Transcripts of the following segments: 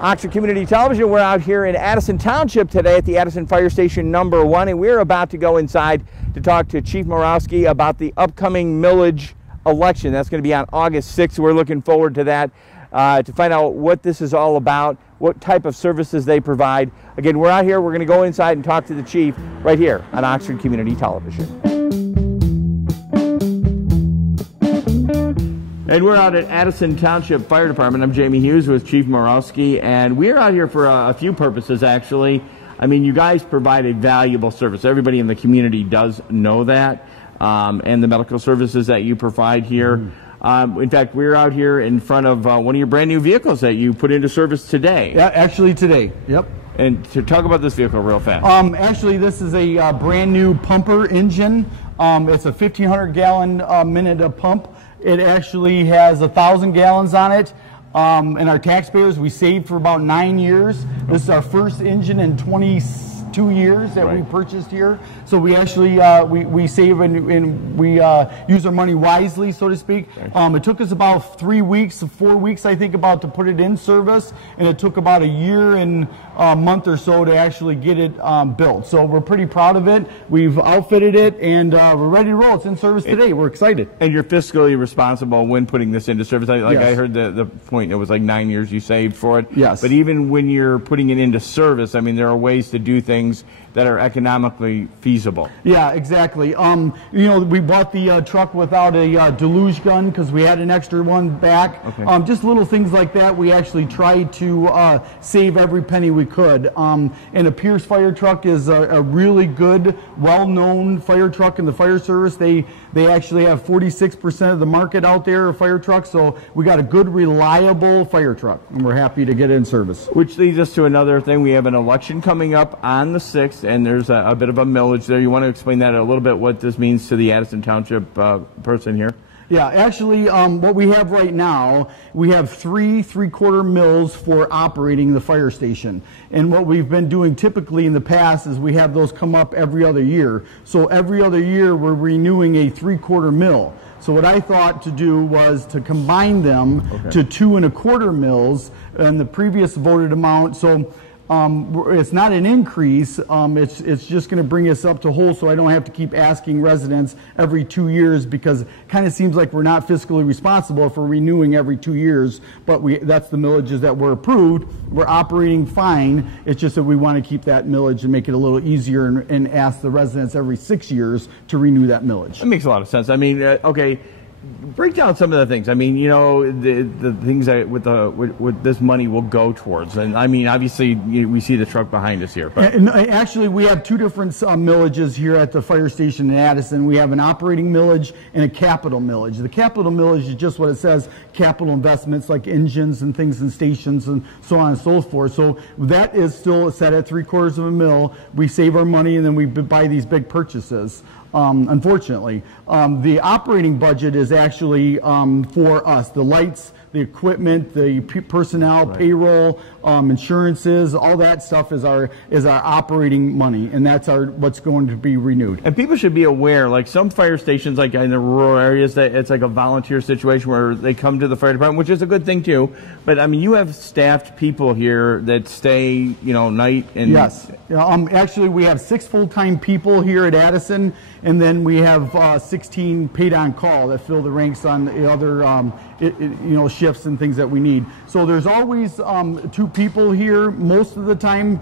Oxford Community Television. We're out here in Addison Township today at the Addison Fire Station number 1, and we're about to go inside to talk to Chief Morawski about the upcoming millage election. That's going to be on August 6th. We're looking forward to that, to find out what this is all about, what type of services they provide. Again, we're out here. We're going to go inside and talk to the chief right here on Oxford Community Television. And we're out at Addison Township Fire Department. I'm Jamie Hughes with Chief Morawski, and we're out here for a few purposes, actually. I mean, you guys provide a valuable service. Everybody in the community does know that, and the medical services that you provide here. In fact, we're out here in front of one of your brand new vehicles that you put into service today. Yeah, actually today. Yep. And to talk about this vehicle real fast. Actually, this is a brand new pumper engine. It's a 1,500 gallon minute pump. It actually has 1,000 gallons on it. And our taxpayers, we saved for about 9 years. This is our first engine in 22 years that we purchased here. So we actually we save and we use our money wisely, so to speak. It took us about 3 weeks, 4 weeks, I think, about to put it in service, and it took about a year and a month or so to actually get it built. So we're pretty proud of it. We've outfitted it, and we're ready to roll. It's in service today. We're excited. And you're fiscally responsible when putting this into service. I heard the point, it was like 9 years you saved for it. Yes. But even when you're putting it into service, I mean, there are ways to do things that are economically feasible. Yeah, exactly. You know, we bought the truck without a deluge gun because we had an extra one back. Okay. Just little things like that. We actually tried to save every penny we could. And a Pierce fire truck is a really good, well-known fire truck in the fire service. They actually have 46% of the market out there of fire trucks, so we got a good, reliable fire truck, and we're happy to get it in service. Which leads us to another thing. We have an election coming up on the 6th, and there's a bit of a millage there. You want to explain that a little bit, what this means to the Addison Township person here? Yeah, actually, what we have right now, we have 3 3/4 mills for operating the fire station. And what we've been doing typically in the past is we have those come up every other year. So every other year, we're renewing a 3/4 mill. So what I thought to do was to combine them to 2 1/4 mills and the previous voted amount. So it's not an increase, it's just going to bring us up to whole, so I don't have to keep asking residents every 2 years, because it kind of seems like we're not fiscally responsible if we're renewing every 2 years, but that's the millages that were approved. We're operating fine. It's just that we want to keep that millage and make it a little easier and ask the residents every 6 years to renew that millage. That makes a lot of sense. I mean, okay. Break down some of the things. I mean, you know, the things that with this money will go towards. And I mean, obviously, we see the truck behind us here. But and actually, we have 2 different millages here at the fire station in Addison. We have an operating millage and a capital millage. The capital millage is just what it says: capital investments like engines and things and stations and so on and so forth. So that is still set at 3/4 of a mill. We save our money and then we buy these big purchases. Unfortunately, the operating budget is actually for us. The lights, the equipment, the personnel, payroll, insurances, all that stuff is our operating money, and that's what's going to be renewed. And people should be aware, like some fire stations, like in the rural areas, that it's like a volunteer situation where they come to the fire department, which is a good thing too. But I mean, you have staffed people here that stay, you know, night and yes. Actually, we have 6 full-time people here at Addison, and then we have 16 paid on call that fill the ranks on the other shifts and things that we need. So there's always 2 people here. Most of the time,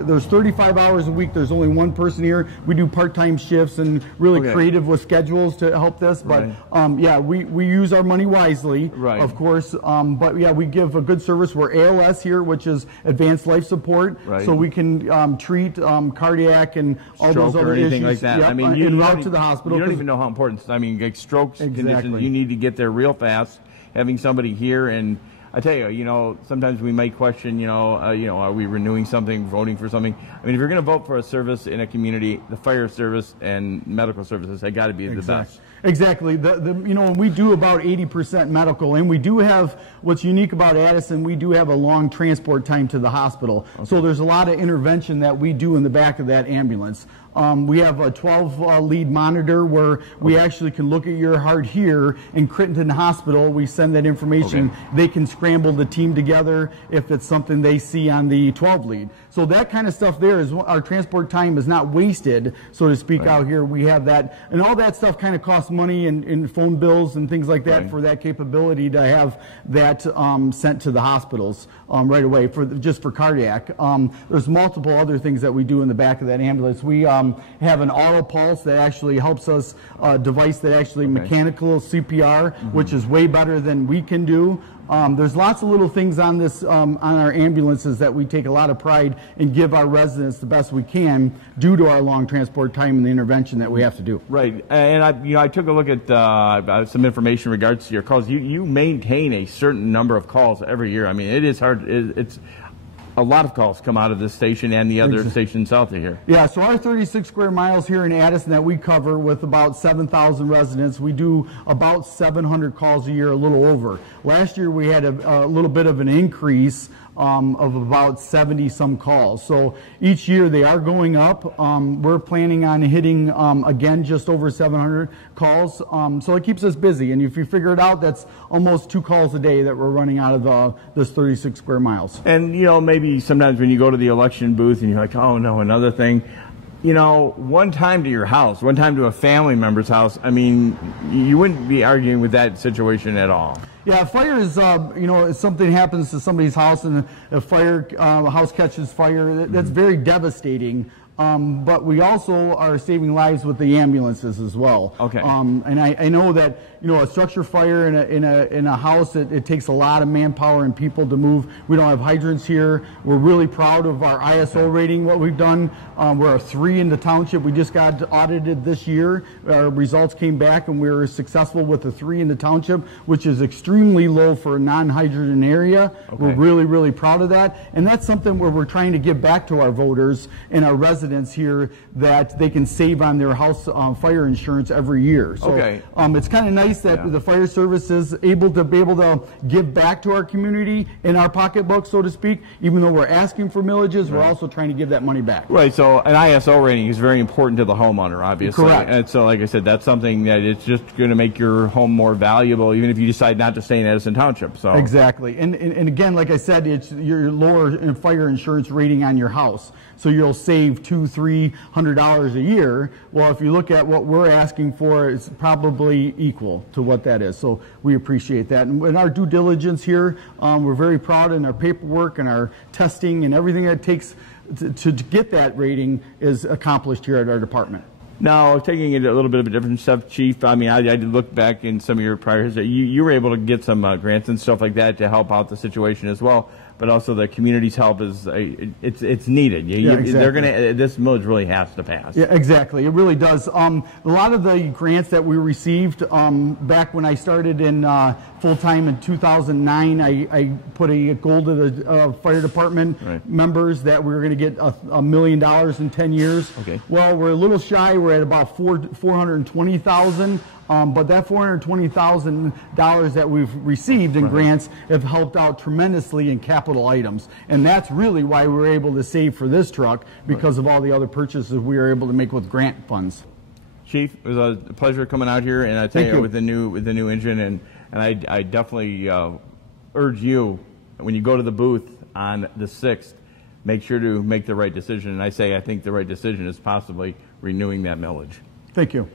there's 35 hours a week. There's only 1 person here. We do part-time shifts and really creative with schedules to help this. But yeah, we use our money wisely, of course. But yeah, we give a good service. We're ALS here, which is advanced life support, so we can treat cardiac and all those other issues like that. Yep, I mean, you route to the hospital. You don't even know how important. I mean, like strokes, conditions, you need to get there real fast. Having somebody here, and I tell you, you know, sometimes we might question, are we renewing something, voting for something? I mean, if you're going to vote for a service in a community, the fire service and medical services, they got to be the best. Exactly. We do about 80% medical, and we do have, what's unique about Addison, we do have a long transport time to the hospital. So there's a lot of intervention that we do in the back of that ambulance. We have a 12 lead monitor where we actually can look at your heart here in Crittenton Hospital. We send that information. Okay. They can scramble the team together if it's something they see on the 12 lead. So that kind of stuff there is our transport time is not wasted, so to speak, out here. We have that, and all that stuff kind of costs money and phone bills and things like that for that capability to have that sent to the hospitals right away just for cardiac. There's multiple other things that we do in the back of that ambulance. We have an auto pulse that actually helps us, a device that actually mechanical CPR, which is way better than we can do. There's lots of little things on this on our ambulances that we take a lot of pride and give our residents the best we can due to our long transport time and the intervention that we have to do. Right, and I took a look at some information in regards to your calls. You maintain a certain number of calls every year. I mean, it is hard. It's a lot of calls come out of this station and the other stations south of here. Yeah, so our 36 square miles here in Addison that we cover with about 7,000 residents, we do about 700 calls a year, a little over. Last year we had a little bit of an increase of about 70 some calls. So each year they are going up. We're planning on hitting again just over 700 calls. So it keeps us busy. And if you figure it out, that's almost 2 calls a day that we're running out of this 36 square miles. And you know, maybe sometimes when you go to the election booth and you're like, oh no, another thing. You know, one time to your house, one time to a family member's house, I mean, you wouldn't be arguing with that situation at all. Yeah, fire is, you know, if something happens to somebody's house and a house catches fire, that's very devastating. But we also are saving lives with the ambulances as well. Okay. And I know that, you know, a structure fire in a house, it takes a lot of manpower and people to move. We don't have hydrants here. We're really proud of our ISO rating, what we've done. We're a 3 in the township. We just got audited this year. Our results came back and we were successful with a 3 in the township, which is extremely low for a non-hydrogen area. Okay. We're really, really proud of that. And that's something where we're trying to give back to our voters and our residents here that they can save on their house fire insurance every year. So it's kind of nice that the fire service is able to give back to our community in our pocketbook, so to speak. Even though we're asking for millages, we're also trying to give that money back. Right, so an ISO rating is very important to the homeowner, obviously. Correct. And so, like I said, that's something that it's just going to make your home more valuable, even if you decide not to stay in Addison Township. So exactly. And again, like I said, it's your lower fire insurance rating on your house. So you'll save $200–300 a year. Well, if you look at what we're asking for, it's probably equal to what that is. So we appreciate that. And in our due diligence here, we're very proud in our paperwork and our testing and everything that it takes to get that rating is accomplished here at our department. Now, taking it a little bit of a different step, Chief, I mean, I did look back in some of your prior history. You were able to get some grants and stuff like that to help out the situation as well. But also the community's help is it's needed. Exactly. They're gonna. This millage really has to pass. Yeah, exactly. It really does. A lot of the grants that we received back when I started in full time in 2009, I put a goal to the fire department members that we were going to get $1 million in 10 years. Okay. Well, we're a little shy. We're at about 420,000. But that $420,000 that we've received in grants have helped out tremendously in capital items. And that's really why we were able to save for this truck, because of all the other purchases we were able to make with grant funds. Chief, it was a pleasure coming out here, and I tell you, with the new engine, and I definitely urge you, when you go to the booth on the 6th, make sure to make the right decision. And I think the right decision is possibly renewing that millage. Thank you.